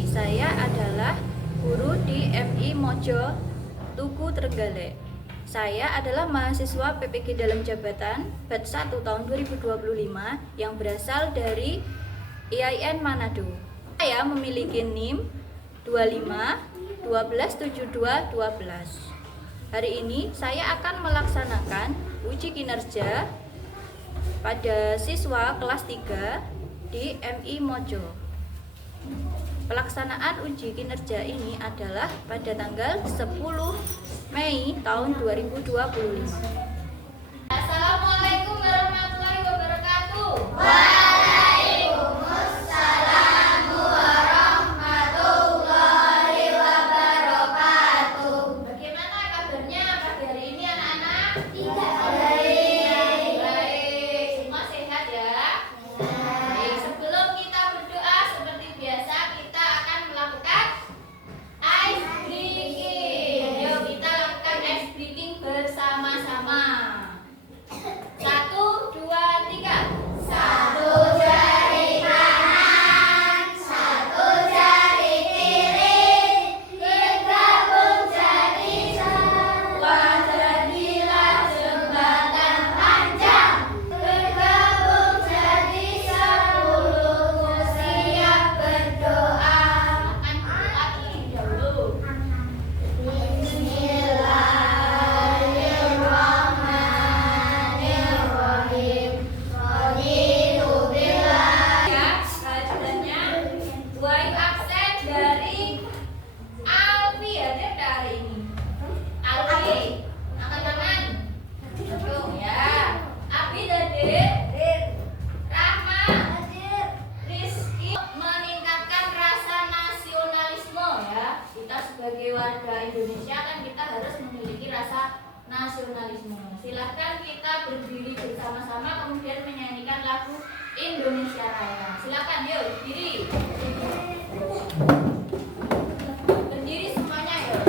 Perkenalkan, saya adalah guru di MI Mojo Tugu Trenggalek. Saya adalah mahasiswa PPG Dalam Jabatan Batch 1 tahun 2025 yang berasal dari IAIN Manado. Saya memiliki NIM 25 12 72 12. Hari ini saya akan melaksanakan uji kinerja pada siswa kelas 3 di MI Mojo. Pelaksanaan uji kinerja ini adalah pada tanggal 10 Mei tahun 2025. Assalamualaikum warahmatullahi wabarakatuh. Waalaikumsalam warahmatullahi wabarakatuh. Bagaimana kabarnya pagi hari ini anak-anak? Tidak baik. Baik, semua sehat ya? Baik, sebelum kita berdoa seperti biasa kita akan melakukan ice breaking. Yuk kita lakukan ice breaking bersama-sama. 1, 2, 3. Satu jari kanan, satu jari kiri, bergabung jadi satu. Jadilah jembatan panjang, bergabung jadi 10. Siap berdoa. Makan doa terlebih dahulu. Bismillahirrahmanirrahim. Raditu billah. Ya, selanjutnya dua absen dari Alfi hadir hari ini. Alfi, angkat tangan. Tuh ya. Abi hadir. Rahma, Rizky, meningkatkan rasa nasionalisme ya. Kita sebagai warga Indonesia kan kita harus memiliki rasa nasionalisme. Silahkan kita berdiri bersama-sama kemudian menyanyikan lagu Indonesia Raya. Silakan yuk berdiri. Berdiri semuanya yuk.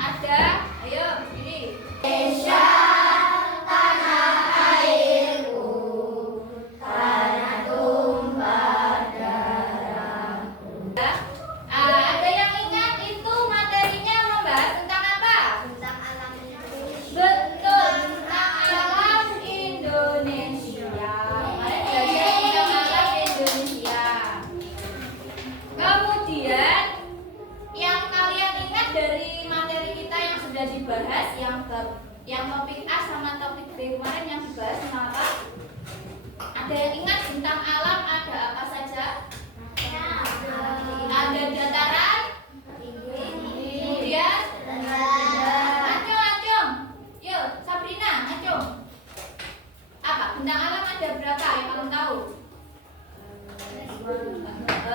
Ada, ayo berdiri. Indonesia, tanah airku, tanah tumpah darahku. Ya. Ada yang ingat itu materinya membahas tentang apa? Tentang alam Indonesia. Betul, tentang alam Indonesia. Kemarin belajar tentang alam Indonesia. Kemudian yang kalian ingat dari materi kita yang sudah dibahas, yang topik A sama topik B kemarin yang dibahas tentang apa? Ada yang ingat tentang alam ada apa saja? Ada dataran, kemudian Acung. Yuk, Sabrina, Acung. Apa? Bentang alam ada berapa yang kamu tahu?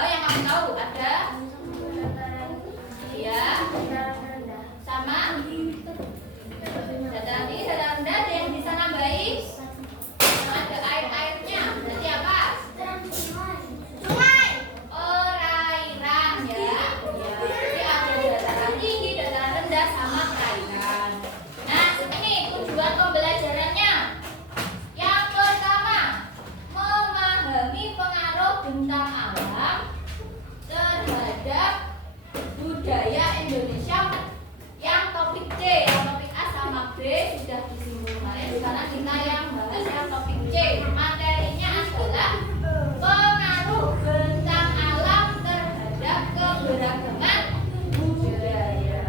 Yang kamu tahu ada? Iya. Sama? Dataran tinggi, dataran rendah. Ada yang bisa nambahin? Ada air-airnya. Berarti apa? Perairan ya. Jadi ada dataran tinggi, dataran rendah, sama perairan. Nah, ini tujuan pembelajarannya. Yang pertama, memahami pengaruh bentang alam terhadap budaya Indonesia. Yang topik C, yang topik A sama B sudah disinggung kemarin. Sekarang kita yang bahas yang topik C. Materinya adalah pengaruh bentang alam terhadap keberagaman budaya.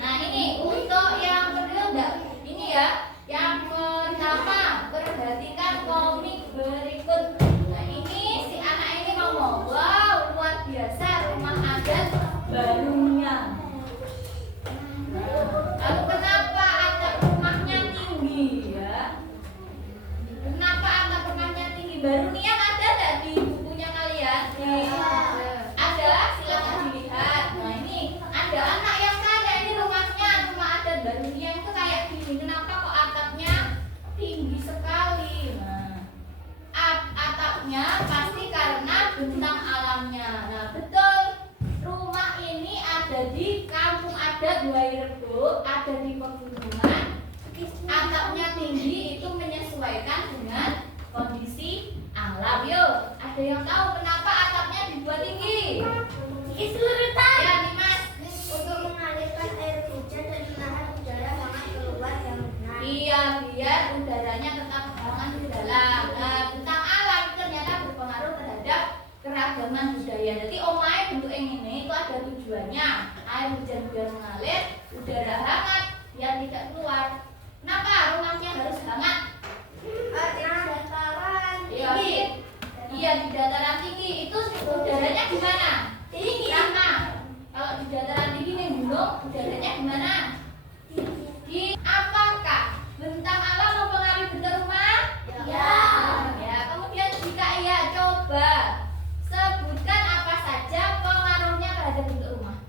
Nah ini untuk yang kedua enggak? Ini ya. Yang pertama, perhatikan komik berikut. Nah ini si anak ini ngomong, wow luar biasa rumah adat Baruniang. Lalu kenapa atap rumahnya tinggi ya? Kenapa atap rumahnya tinggi? Baruniang ada nggak di bukunya kalian? Ada, silakan dilihat. Nah ini ada anak yang tanya ini rumahnya rumah adat Baruniang itu kayak gini. Kenapa kok atapnya tinggi sekali? Nah, atapnya pasti karena bentang alamnya. Nah betul, rumah ini ada di kampung adat Wairebo, ada di pegunungan. Atapnya tinggi itu menyesuaikan dengan kondisi alam. Yuk, ada yang tahu kenapa atapnya budaya. Jadi omahe bentuk yang ini itu ada tujuannya. Air hujan biar mengalir, udara hangat biar tidak keluar. Kenapa rumahnya harus hangat? Iya, di dataran tinggi itu udaranya gimana? Tinggi. Karena kalau di dataran tinggi nih gunung, udaranya gimana? Di apakah bentang alam mempengaruhi bentuk rumah? Ya. Ya, kemudian jika iya, coba sebutkan apa saja pengaruhnya terhadap bentuk rumah.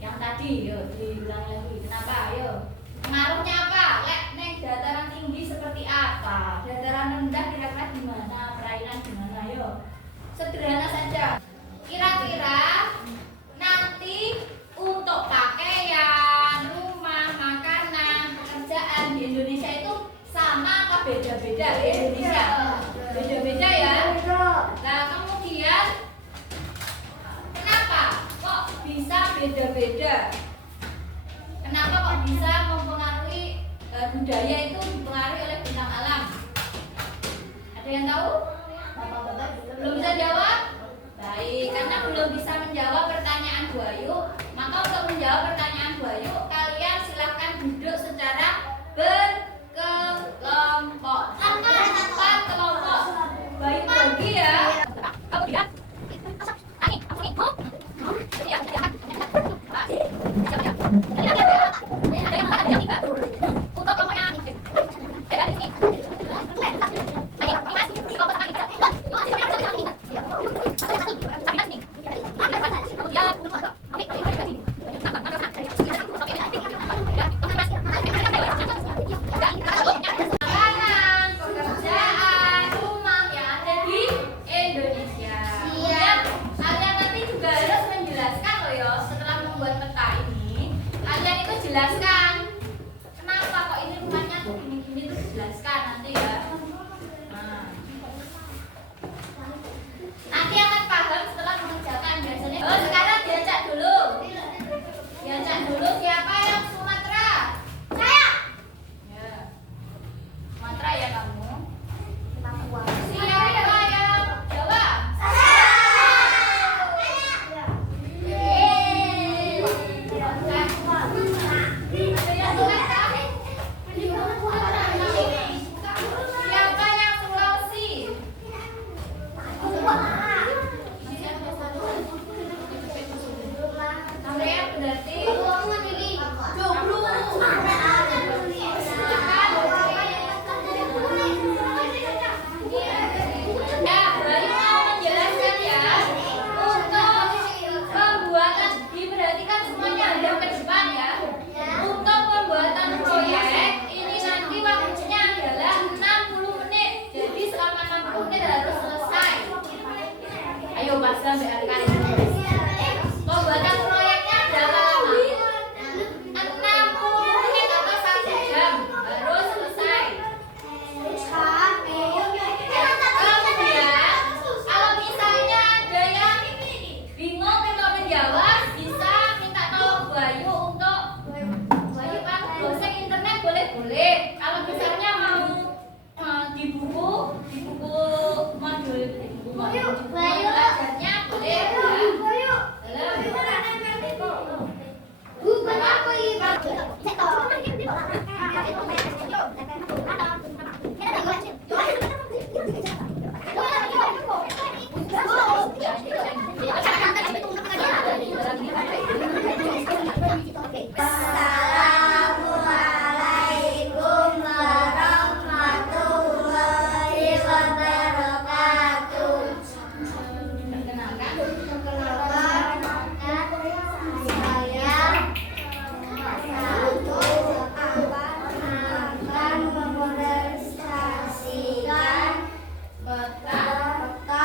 Yang tadi, yuk diulang lagi. Kenapa? Yuk. Pengaruhnya apa? Lek neng dataran tinggi seperti apa? Dataran rendah kira-kira gimana? Perairan gimana? Yuk. Sederhana saja. Kira-kira nanti untuk pakaian, rumah, makanan, pekerjaan di Indonesia itu sama apa beda-beda di Indonesia? Beda-beda ya. Nah, kemudian kenapa kok bisa beda-beda? Kenapa kok bisa mempengaruhi budaya itu dipengaruhi oleh bintang alam? Ada yang tahu? Belum bisa jawab? Baik, karena belum bisa menjawab pertanyaan Bu Ayu, maka untuk menjawab pertanyaan Bu Ayu, kalian silahkan duduk secara berkelompok. Empat kelompok. Baik bagi ya. Makanan, pekerjaan, rumah yang ada di Indonesia. Kemudian kalian nanti juga harus menjelaskan loh ya, setelah membuat peta ini, kalian itu jelaskan kenapa kok ini rumahnya tuh gini-gini tuh dijelaskan nanti ya. Nah, nanti akan paham setelah mengerjakan biasanya. Oh, sekarang diajak dulu. Diajak dulu siapa yang Sumatera? Ya. Sumatera ya kamu. Siapa yang Jawa? Siapa yang Sulawesi? Sampai berarti ya, Bayu mau menjelaskan ya. Untuk pembuatan diperhatikan semuanya ada ke depan ya. Untuk pembuatan proyek ini nanti waktunya adalah 60 menit. Jadi selama 60 menit harus selesai. Ayo Pasca BRK. Pembuatan proyeknya berapa lama? 60 menit atau 1 jam harus selesai. Kemudian, kalau misalnya ada yang bingung untuk menjawab, bisa minta tolong Bu Ayu untuk Bu Ayu kan browsing internet boleh. Kalau misalnya mau di buku modul belajarnya boleh ya. Assalamualaikum warahmatullahi wabarakatuh. Perkenalkan. Saya akan memodernisasikan Peta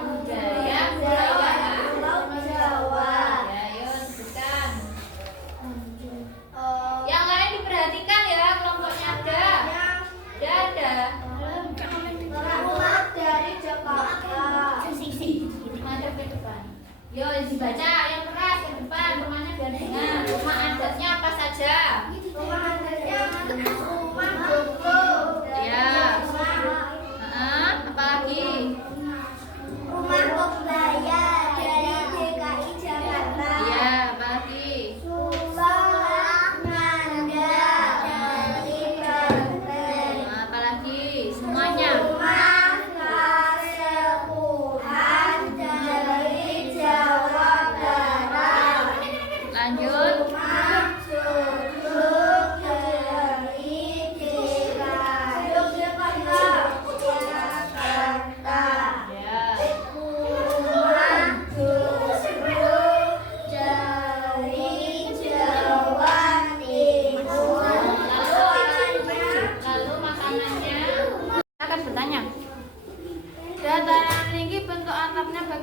budaya Pulau Jawa. ya, ayo sebutkan. Yang lain diperhatikan ya, kelompoknya ada. Ada. Rumah dari Jakarta. Madep ke depan. Yo, dibaca yang keras ke depan. Rumahnya biar dengar. Rumah adatnya apa saja? Rumah adatnya rumah Joglo. Ya. Apa lagi? Rumah Kobra.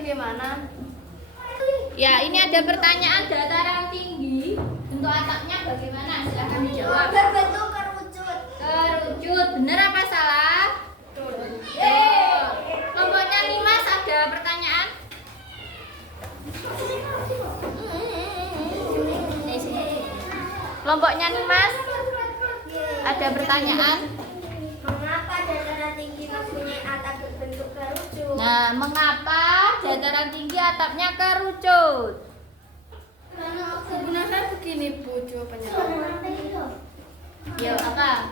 bagaimana? Ya, ini ada pertanyaan dataran tinggi. Bentuk atapnya bagaimana? Silahkan dijawab. Berbentuk kerucut. Kerucut, benar apa salah? Kelompoknya Nimas ada pertanyaan? Kelompoknya Nimas ada pertanyaan? Mengapa dataran tinggi mempunyai atap berbentuk kerucut? Nah, mengapa dataran tinggi atapnya kerucut? Sebenarnya begini Bu jawabannya. Ya, apa?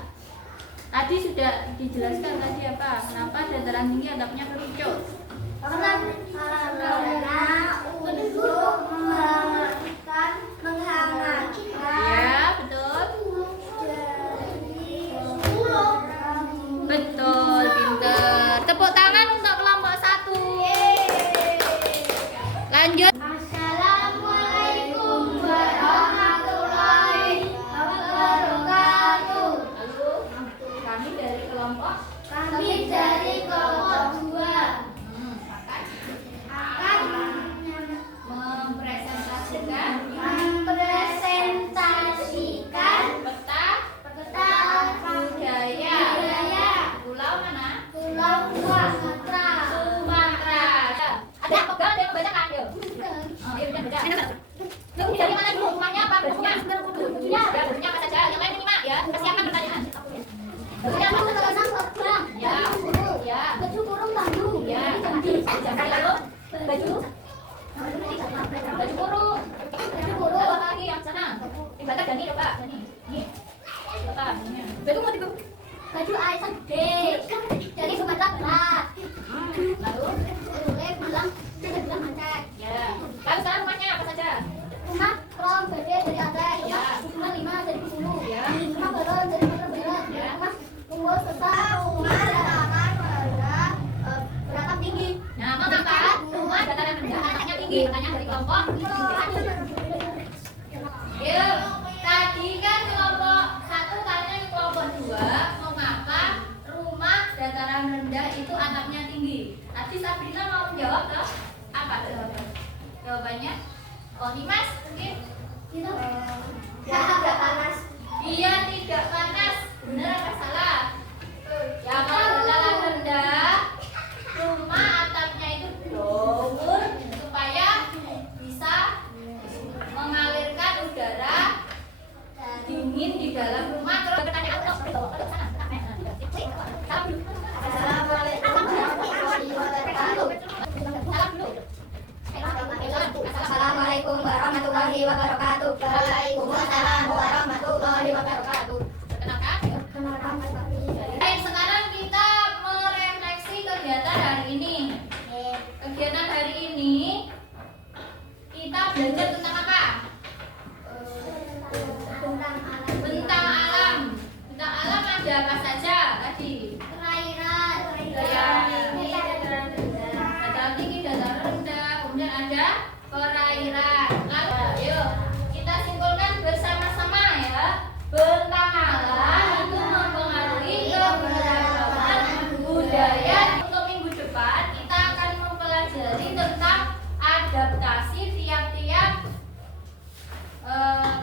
Tadi sudah dijelaskan tadi apa? Kenapa dataran tinggi atapnya kerucut? Karena untuk menghangatkan Ya, betul. Betul, pinter. Tepuk tangan untuk kelompok 1. Lanjut. Assalamualaikum warahmatullahi wabarakatuh. Lalu kami dari kelompok Kami dari kelompok 2 akan akan mempresentasikan mempresentasikan peta peta budaya budaya pulau mana? Pulau Sumatera. Sumatera. Ada yang pegang, ada yang membacakan, yuk. Oh, iya, baca. Ini dari mana dulu? Rumahnya apa? Bentuknya? Ya, bentuknya apa saja? Yang lain menyimak ya. Persiapkan pertanyaan. Bentuknya apa? Ya, ya. Baju kurung bambu. Ya. Lalu baju kurung. Lalu apa lagi yang sana? Dibaca Dani, coba. Dani. Ini. Coba. Baju mau dibaca. Baju arisan gede dari Sumatera Barat. Lalu Boleh bilang Aceh. ya. Lalu sekarang rumahnya apa saja? Rumah Krom gede dari Aceh. Ya. Rumah 5 dari Bengkulu. Ya. Rumah Balon dari Sumatera Barat. Ya. Rumah Unggul Sesar. Rumah dataran rendah beratap tinggi. Nah, mengapa rumah dataran rendah atapnya tinggi? Pertanyaan dari kelompok. Yuk, tadi kan kelompok 1 tanya ke kelompok 2, mengapa rumah dataran rendah itu atapnya tinggi? Tadi Sabrina mau menjawab toh? Apa jawabannya? Oh, Nimas mungkin? Ya, agak panas. Dia tidak panas. Benar apa salah? Ya, kalau dataran rendah, rumah atapnya itu dowur supaya bisa mengalirkan udara dingin di dalam rumah. Terus pertanyaan untuk Assalamualaikum warahmatullahi wabarakatuh. Assalamualaikum warahmatullahi wabarakatuh. Waalaikumsalam warahmatullahi wabarakatuh. Perkenalkan. Baik, sekarang kita merefleksi kegiatan hari ini. Kegiatan hari ini kita belajar tentang apa? Tentang alam. Tentang alam. Tentang alam ada apa saja tadi? Perairan. Dataran tinggi, dataran rendah, kemudian ada perairan. Lalu, yuk kita simpulkan bersama-sama ya. Bentang alam itu mempengaruhi keberagaman budaya. Untuk minggu depan kita akan mempelajari tentang adaptasi tiap-tiap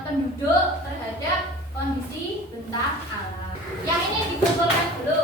penduduk terhadap kondisi bentang alam. Yang ini dikumpulkan dulu.